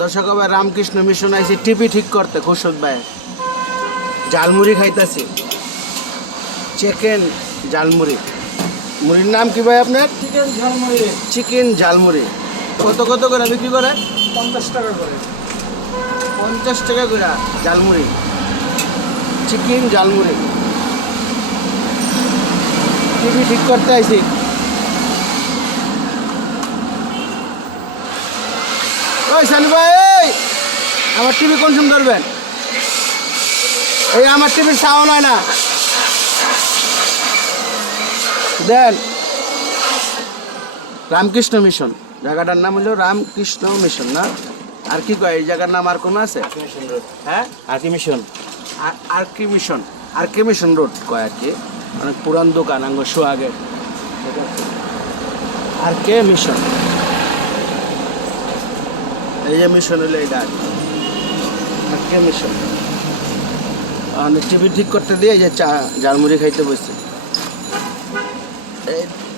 দর্শক ভাই রামকৃষ্ণ মিশন আইসি টিভি ঠিক করতে খুশদ ভাই ঝালমুড়ি খাইতেছি চিকেন ঝালমুড়ি মুড়ির নাম কি ভাই আপনার চিকেন ঝালমুড়ি চিকেন ঝালমুড়ি কত কত করে বিক্রি করে 50 টাকা করে 50 টাকা করে ঝালমুড়ি চিকেন ঝালমুড়ি টিভি ঠিক করতে আইসি ওই সানি ভাই আমার টিভি কনজিউম করবেন এই আমার টিভির সাউন্ড হয় না দেন রামকৃষ্ণ মিশন জায়গাটার নাম হলো রামকৃষ্ণ মিশন না আর কি কয় এই জায়গার নাম আর কোনো আছে হ্যাঁ আরকি মিশন আরকি মিশন আরকি মিশন রোড কয় আর কি অনেক পুরান দোকান আঙ্গ শো আগে আর কে মিশন এই যে মিশন হলো এটা আর কে মিশন টিভি ঠিক করতে দিয়ে যে চা ঝালমুড়ি খাইতে বসছে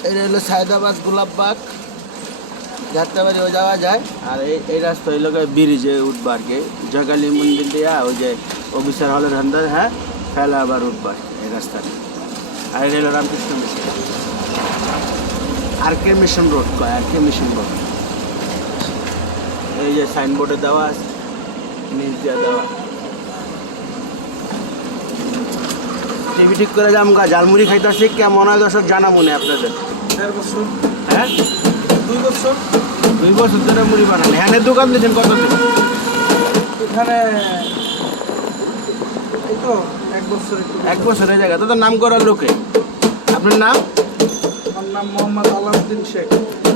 এটা হলো সায়দাবাদ গোলাপবাগ যাত্রাবাড়িও যাওয়া যায় আর এই রাস্তা হইল ব্রিজে উঠবো আর কি জয়কালী মন্দির দিয়া ওই যে অফিসার হলের আন্দার হ্যাঁ ফেলা আবার উঠবো এই রাস্তাটা আর এটা হলো রামকৃষ্ণ মিশন আর কে মিশন রোড কয় আর কে মিশন রোড এই যে সাইনবোর্ডে দেওয়া আছে নিচ দিয়ে দেওয়া টিভি ঠিক করে যাম গা ঝালমুড়ি খাইতেছি কেমন হয় দর্শক জানা মনে আপনাদের 1.5 বছর হ্যাঁ 2 বছর 2 বছর ধরে মুড়ি বানান হ্যানের দোকান দিয়েছেন কত দিন এখানে এই তো 1 বছর 1 বছরের জায়গা তো নাম করার লোকে আপনার নাম আমার নাম মোহাম্মদ আলাউদ্দিন শেখ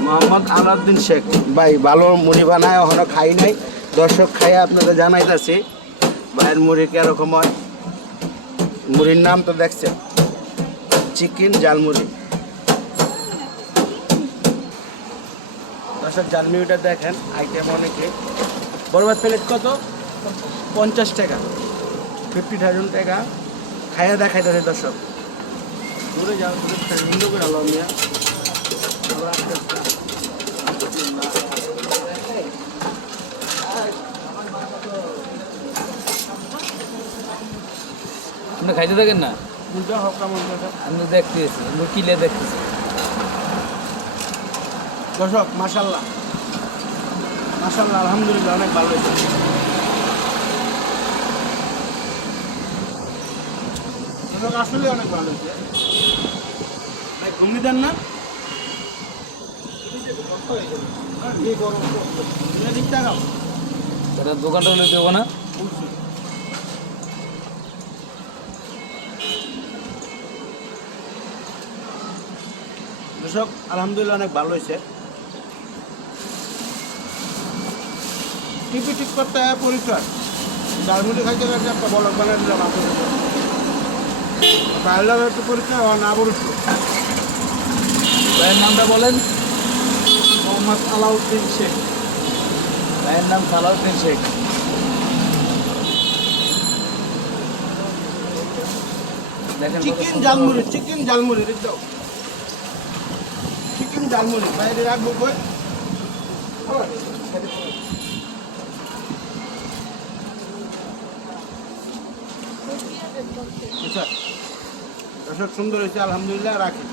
মোহাম্মদ আলাউদ্দিন শেখ ভাই ভালো মুড়ি বানায় এখনো খাই নাই দর্শক খাইয়া আপনাদের জানাইতেছি ভাইয়ের মুড়ি কিরকম হয় মুড়ির নাম তো দেখছেন চিকেন ঝালমুড়ি দর্শক ঝালমুড়িটা দেখেন আইটেম অনেকে বরবাদ প্লেট কত 50 টাকা 50,000 টাকা খাইয়া দেখাইতেছে দর্শক দূরে যাও সুন্দর করে আলো মিয়া আপনি খাইতে থাকেন না দুটা হোক কেমন কথা আমি দেখতেছি আমি কিলে দেখতেছি দর্শক মাশাল্লাহ মাশাল্লাহ আলহামদুলিল্লাহ অনেক ভালো হয়েছে দর্শক আসলে অনেক ভালো হয়েছে ভাই ঘুমি দেন না এদিক তাকাও এটা দোকানটা হলে দেবো না দর্শক আলহামদুলিল্লাহ অনেক ভালো হয়েছে টিপি ঠিক করতে হয় পরিষ্কার ঝালমুড়ি খাইতে গেছে একটা বলক বানিয়ে দিলাম আপনাদের বাইরে একটু পরিষ্কার না বলছো ভাইয়ের নামটা বলেন মোহাম্মদ আলাউদ্দিন শেখ ভাইয়ের নাম সালাউদ্দিন শেখ দেখেন চিকেন ঝালমুড়ি চিকেন ঝালমুড়ি দাও চিকেন ঝালমুড়ি বাইরে রাখবো কই দর্শক সুন্দর হয়েছে আলহামদুলিল্লাহ রাখি